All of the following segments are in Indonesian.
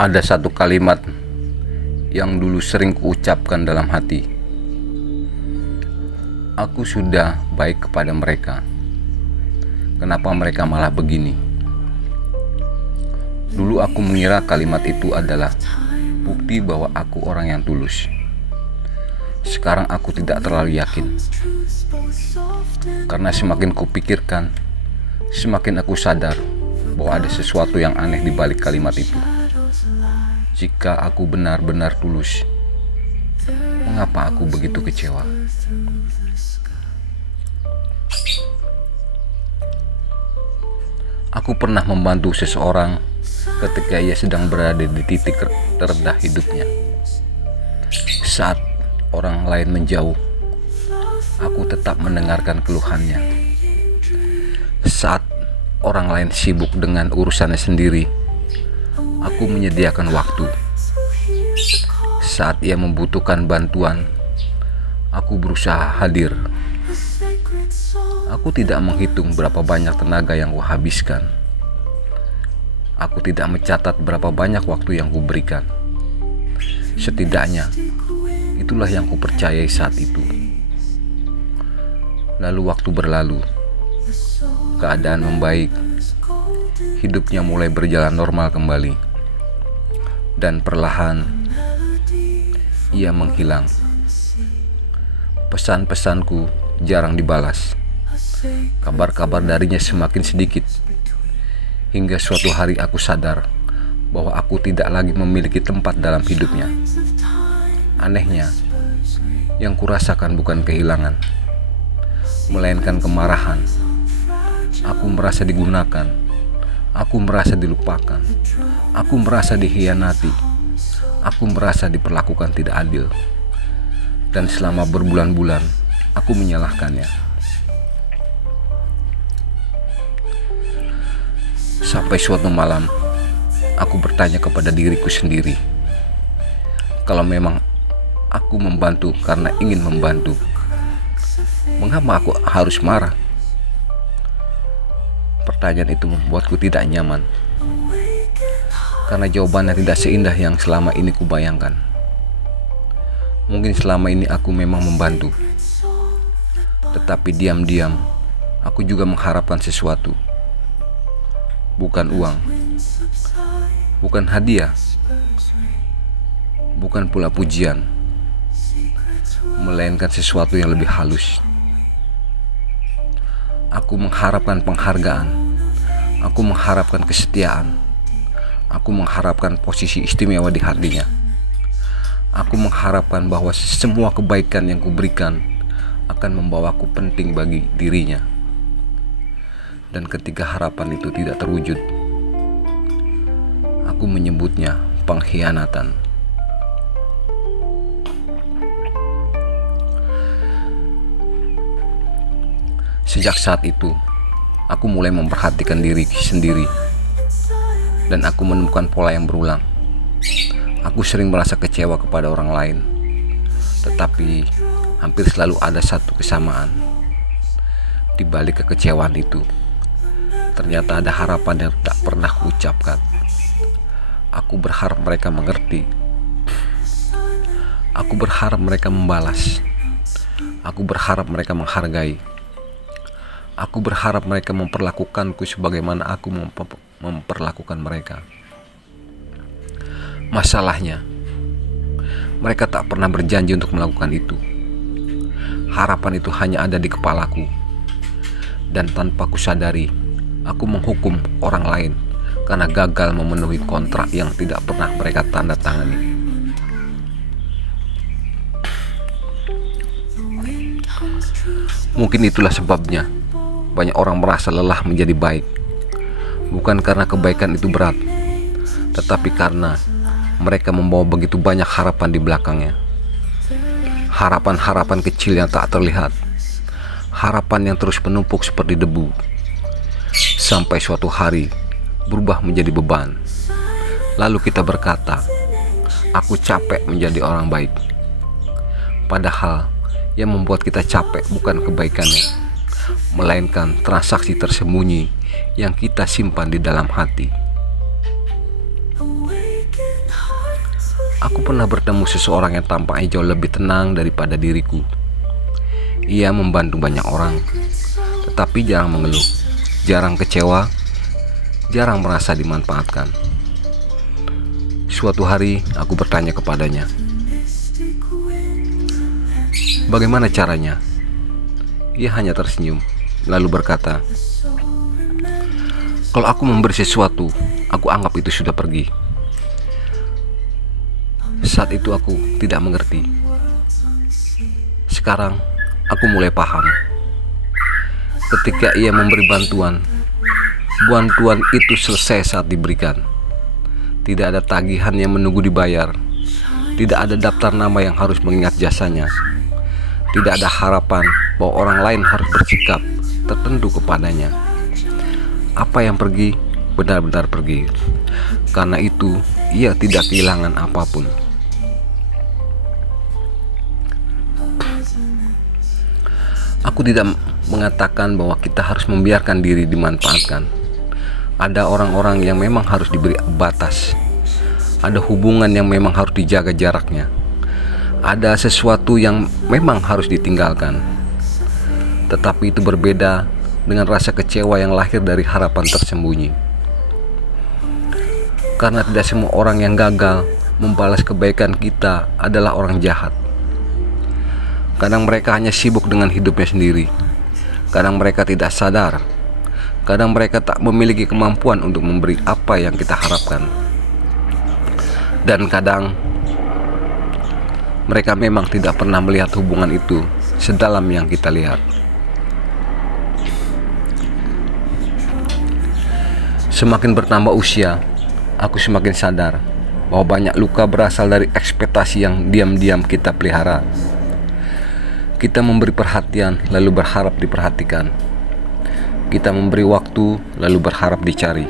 Ada satu kalimat yang dulu sering kuucapkan dalam hati. Aku sudah baik kepada mereka. Kenapa mereka malah begini? Dulu aku mengira kalimat itu adalah bukti bahwa aku orang yang tulus. Sekarang aku tidak terlalu yakin. Karena semakin kupikirkan, semakin aku sadar bahwa ada sesuatu yang aneh di balik kalimat itu. Jika aku benar-benar tulus, mengapa aku begitu kecewa? Aku pernah membantu seseorang ketika ia sedang berada di titik terendah hidupnya. Saat orang lain menjauh, aku tetap mendengarkan keluhannya. Saat orang lain sibuk dengan urusannya sendiri, aku menyediakan waktu. Saat ia membutuhkan bantuan, aku berusaha hadir. Aku tidak menghitung berapa banyak tenaga yang kuhabiskan. Aku tidak mencatat berapa banyak waktu yang kuberikan. Setidaknya, itulah yang kupercayai saat itu. Lalu waktu berlalu, keadaan membaik, hidupnya mulai berjalan normal kembali, dan perlahan ia menghilang. Pesan-pesanku jarang dibalas. Kabar-kabar darinya semakin sedikit, hingga suatu hari aku sadar bahwa aku tidak lagi memiliki tempat dalam hidupnya. Anehnya, yang kurasakan bukan kehilangan, melainkan kemarahan. Aku merasa digunakan, aku merasa dilupakan, aku merasa dikhianati, aku merasa diperlakukan tidak adil. Dan selama berbulan-bulan, aku menyalahkannya. Sampai suatu malam, aku bertanya kepada diriku sendiri, kalau memang aku membantu karena ingin membantu, mengapa aku harus marah? Pertanyaan itu membuatku tidak nyaman, karena jawabannya tidak seindah yang selama ini kubayangkan. Mungkin selama ini aku memang membantu, tetapi diam-diam aku juga mengharapkan sesuatu. Bukan uang, bukan hadiah, bukan pula pujian, melainkan sesuatu yang lebih halus. Aku mengharapkan penghargaan, aku mengharapkan kesetiaan, aku mengharapkan posisi istimewa di hatinya. Aku mengharapkan bahwa semua kebaikan yang kuberikan akan membawaku penting bagi dirinya. Dan ketika harapan itu tidak terwujud, aku menyebutnya pengkhianatan. Sejak saat itu, aku mulai memperhatikan diri sendiri, dan aku menemukan pola yang berulang. Aku sering merasa kecewa kepada orang lain, tetapi hampir selalu ada satu kesamaan. Di balik kekecewaan itu, ternyata ada harapan yang tak pernah kuucapkan. Aku berharap mereka mengerti. Aku berharap mereka membalas. Aku berharap mereka menghargai. Aku berharap mereka memperlakukanku sebagaimana aku memperlakukan mereka. Masalahnya, mereka tak pernah berjanji untuk melakukan itu. Harapan itu hanya ada di kepalaku, dan tanpa kusadari, aku menghukum orang lain karena gagal memenuhi kontrak yang tidak pernah mereka tanda tangani. Mungkin itulah sebabnya banyak orang merasa lelah menjadi baik. Bukan karena kebaikan itu berat, tetapi karena mereka membawa begitu banyak harapan di belakangnya. Harapan-harapan kecil yang tak terlihat, harapan yang terus menumpuk seperti debu, sampai suatu hari berubah menjadi beban. Lalu kita berkata, aku capek menjadi orang baik. Padahal yang membuat kita capek bukan kebaikannya, melainkan transaksi tersembunyi yang kita simpan di dalam hati. Aku pernah bertemu seseorang yang tampaknya jauh lebih tenang daripada diriku. Ia membantu banyak orang, tetapi jarang mengeluh, jarang kecewa, jarang merasa dimanfaatkan. Suatu hari aku bertanya kepadanya, bagaimana caranya? Ia hanya tersenyum, lalu berkata, kalau aku memberi sesuatu, aku anggap itu sudah pergi. Saat itu aku tidak mengerti. Sekarang aku mulai paham. Ketika ia memberi bantuan itu selesai saat diberikan. Tidak ada tagihan yang menunggu dibayar. Tidak ada daftar nama yang harus mengingat jasanya. Tidak ada harapan bahwa orang lain harus bersikap tertentu kepadanya. Apa yang pergi, benar-benar pergi. Karena itu, ia tidak kehilangan apapun. Aku tidak mengatakan bahwa kita harus membiarkan diri dimanfaatkan. Ada orang-orang yang memang harus diberi batas. Ada hubungan yang memang harus dijaga jaraknya. Ada sesuatu yang memang harus ditinggalkan. Tetapi itu berbeda dengan rasa kecewa yang lahir dari harapan tersembunyi. Karena tidak semua orang yang gagal membalas kebaikan kita adalah orang jahat. Kadang mereka hanya sibuk dengan hidupnya sendiri. Kadang mereka tidak sadar. Kadang mereka tak memiliki kemampuan untuk memberi apa yang kita harapkan. Dan kadang mereka memang tidak pernah melihat hubungan itu sedalam yang kita lihat. Semakin bertambah usia, aku semakin sadar bahwa banyak luka berasal dari ekspektasi yang diam-diam kita pelihara. Kita memberi perhatian lalu berharap diperhatikan. Kita memberi waktu lalu berharap dicari.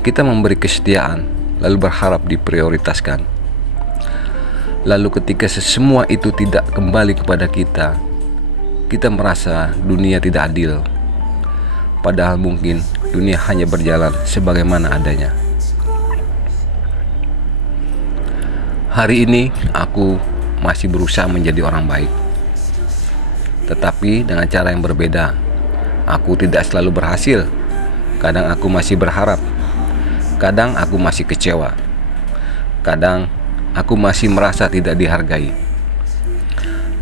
Kita memberi kesetiaan lalu berharap diprioritaskan. Lalu ketika semua itu tidak kembali kepada kita, kita merasa dunia tidak adil. Padahal mungkin dunia hanya berjalan sebagaimana adanya. Hari ini aku masih berusaha menjadi orang baik. Tetapi dengan cara yang berbeda. Aku tidak selalu berhasil. Kadang aku masih berharap. Kadang aku masih kecewa. Kadang aku masih merasa tidak dihargai.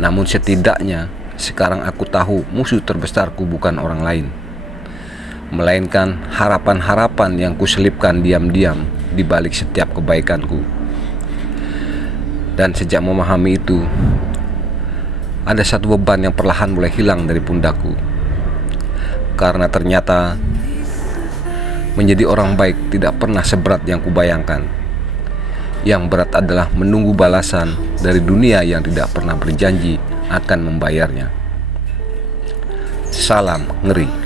Namun setidaknya sekarang aku tahu musuh terbesarku bukan orang lain, melainkan harapan-harapan yang kuselipkan diam-diam di balik setiap kebaikanku. Dan sejak memahami itu, ada satu beban yang perlahan mulai hilang dari pundakku. Karena ternyata menjadi orang baik tidak pernah seberat yang kubayangkan. Yang berat adalah menunggu balasan dari dunia yang tidak pernah berjanji akan membayarnya. Salam ngeri.